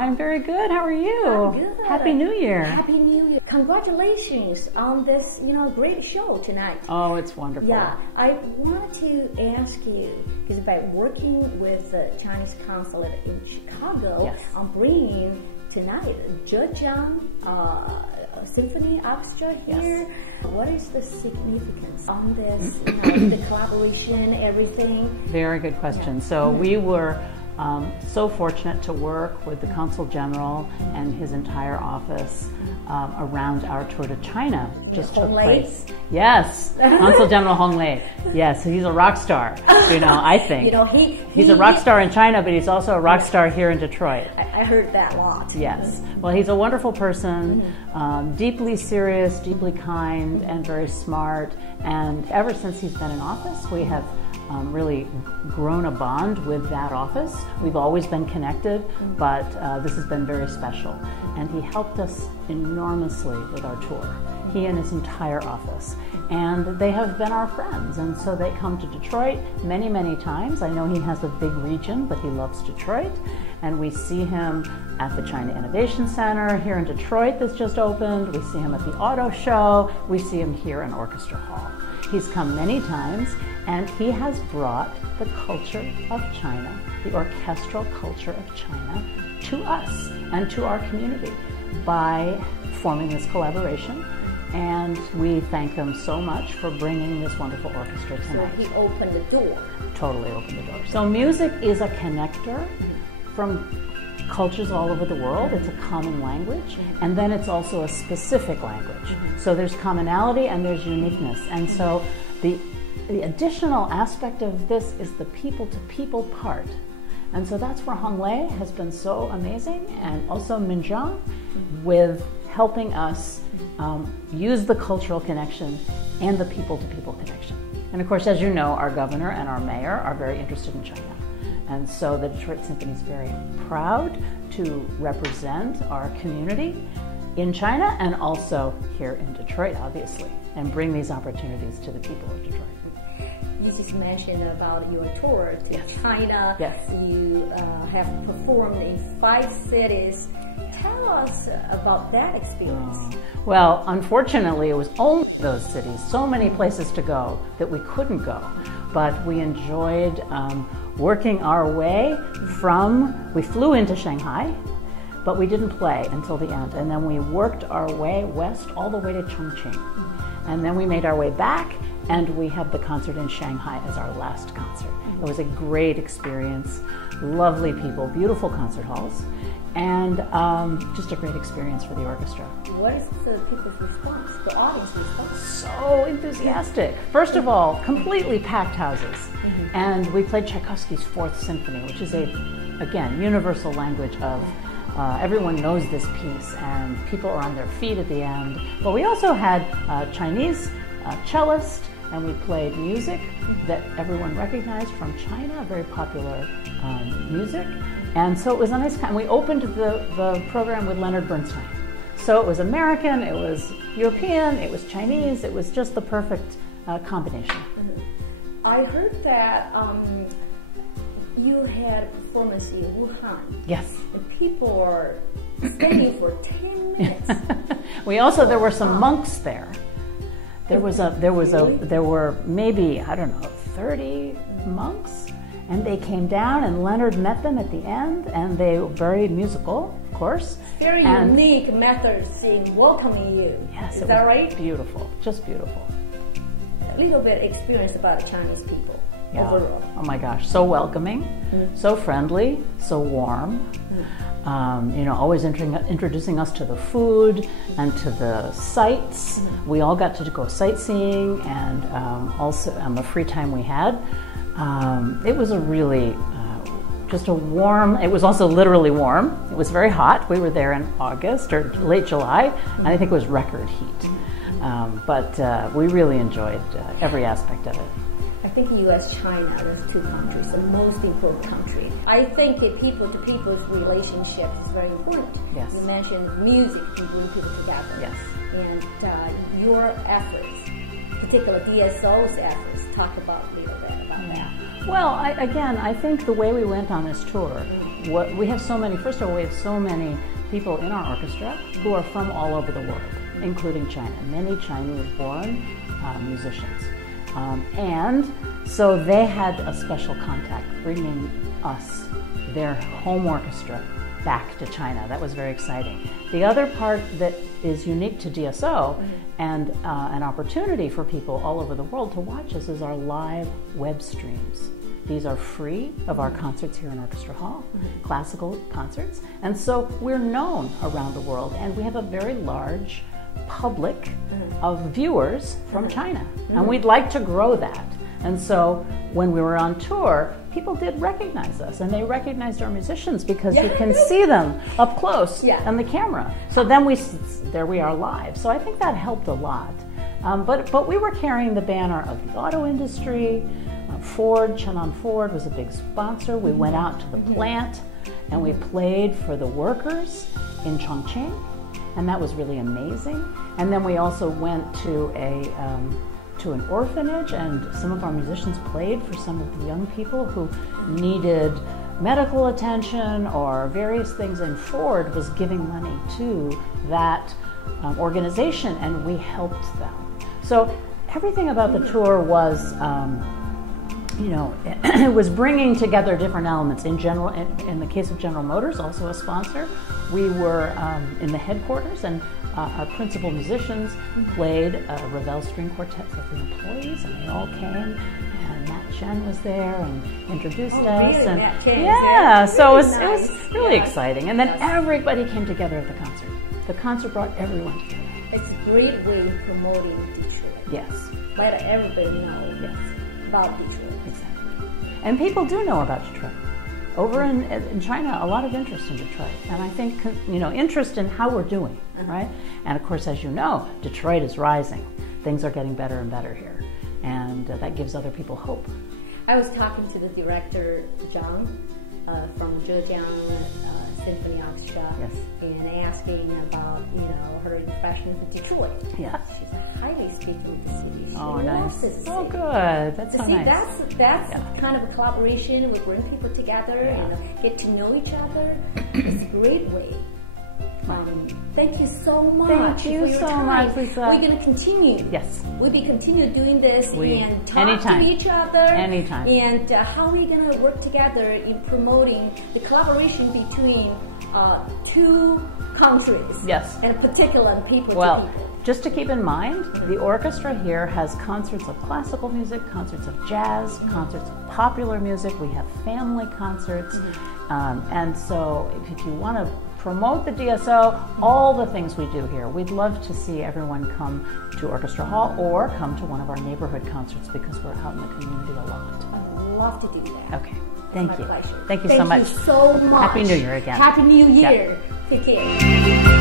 I'm very good. How are you? I'm good. Happy New Year. Happy New Year. Congratulations on this, great show tonight. Oh, it's wonderful. Yeah, I want to ask you, because by working with the Chinese consulate in Chicago, yes. I'm bringing tonight Zhejiang Symphony Orchestra here. Yes. What is the significance on this, the collaboration, everything? Very good question. Yeah. So we were so fortunate to work with the Consul General and his entire office around our tour to China. Just took place. Yes, Consul General Hong Lei. Yes, he's a rock star. I think. He's a rock star in China, but he's also a rock star here in Detroit. I heard that a lot. Yes. Well, he's a wonderful person, deeply serious, deeply kind, and very smart. And ever since he's been in office, we have really grown a bond with that office. We've always been connected, but this has been very special. And he helped us enormously with our tour, he and his entire office. And they have been our friends, and so they come to Detroit many, many times. I know he has a big region, but he loves Detroit. And we see him at the China Innovation Center here in Detroit that's just opened. We see him at the auto show. We see him here in Orchestra Hall. He's come many times, and he has brought the culture of China, the orchestral culture of China, to us and to our community by forming this collaboration. And we thank them so much for bringing this wonderful orchestra tonight. So he opened the door. Totally opened the door. So music is a connector from cultures all over the world. It's a common language, and then it's also a specific language. So there's commonality and there's uniqueness. And so the additional aspect of this is the people-to-people part. And so that's where Hong Lei has been so amazing, and also Minzhang with helping us use the cultural connection and the people-to-people connection. And of course, as you know, our governor and our mayor are very interested in China. And so the Detroit Symphony is very proud to represent our community in China and also here in Detroit, obviously, and bring these opportunities to the people of Detroit. You just mentioned about your tour to China. Yes. You have performed in 5 cities. Tell us about that experience. Well, unfortunately, it was only those cities, so many places to go that we couldn't go. But we enjoyed working our way we flew into Shanghai, but we didn't play until the end. And then we worked our way west all the way to Chongqing. And then we made our way back, and we had the concert in Shanghai as our last concert. It was a great experience, lovely people, beautiful concert halls, and just a great experience for the orchestra. What is the people's response, the audience response? So enthusiastic. First of all, completely packed houses. And we played Tchaikovsky's 4th Symphony, which is again, universal language of everyone knows this piece, and people are on their feet at the end. But we also had Chinese cellist, and we played music that everyone recognized from China, very popular music. And so it was a nice time. We opened the program with Leonard Bernstein. So it was American, it was European, it was Chinese, it was just the perfect combination. I heard that you had a performance in Wuhan. Yes. And people are staying for 10 minutes. There were some monks there. There were maybe, I don't know, 30 monks, and they came down, and Leonard met them at the end, and they were very musical, of course. Very unique methods in welcoming you. Yes. Is that right? Beautiful, just beautiful. A little bit experience about the Chinese people overall. Oh my gosh, so welcoming, so friendly, so warm. Always introducing us to the food and to the sights. We all got to go sightseeing, and also on the free time we had. It was a really just a warm, it was also literally warm. It was very hot. We were there in August or late July, and I think it was record heat. But we really enjoyed every aspect of it. I think U.S.-China, those 2 countries, the most important country. I think people-to-people's relationship is very important. Yes. You mentioned music can bring people together. Yes. And your efforts particular DSO's efforts. Talk about a little bit about that. Well, I think the way we went on this tour, we have so many, first of all, we have so many people in our orchestra who are from all over the world, including China, many Chinese-born musicians. And so they had a special contact bringing us, their home orchestra, back to China. That was very exciting. The other part that is unique to DSO and an opportunity for people all over the world to watch us is our live web streams. These are free of our concerts here in Orchestra Hall, classical concerts. And so we're known around the world, and we have a very large public of viewers from China. And we'd like to grow that. And so when we were on tour, people did recognize us, and they recognized our musicians because you can see them up close on the camera. So then there we are live. So I think that helped a lot. But we were carrying the banner of the auto industry. Ford, Chenan Ford was a big sponsor. We went out to the plant and we played for the workers in Chongqing, and that was really amazing. And then we also went to an orphanage, and some of our musicians played for some of the young people who needed medical attention or various things, and Ford was giving money to that organization, and we helped them. So everything about the tour was it was bringing together different elements. In general, in the case of General Motors, also a sponsor, we were in the headquarters, and our principal musicians played a Ravel string quartet for the employees, and they all came, and Matt Chen was there and introduced us. Really? And Matt Chen, yeah, so really it was really exciting. And then everybody came together at the concert. The concert brought everyone together. It's a great way of promoting Detroit. Yes. Let everybody know about Detroit. Exactly. And people do know about Detroit. Over in China, a lot of interest in Detroit. And I think, interest in how we're doing, right? And of course, as you know, Detroit is rising. Things are getting better and better here. And that gives other people hope. I was talking to the director, Zhang, from Zhejiang Symphony Orchestra, and asking about, her impression of Detroit. Yes. She's highly speaking of the city. She nice. loves the city. Oh, good. That's so nice. That's kind of a collaboration. We bring people together and get to know each other. It's a great way. Thank you so much. Thank you for your so time. much, Lisa. We're going to continue. Yes. We'll be continue doing this and talk anytime. to each other. Anytime. And how we're going to work together in promoting the collaboration between two countries. Yes. And particular people well, to people. Just to keep in mind, the orchestra here has concerts of classical music, concerts of jazz, concerts of popular music. We have family concerts. And so if you want to promote the DSO, all the things we do here, we'd love to see everyone come to Orchestra Hall or come to one of our neighborhood concerts because we're out in the community a lot. I'd love to do that. Okay. Thank you. My pleasure. Thank you so much. Thank you so much. Happy New Year again. Happy New Year. Take care.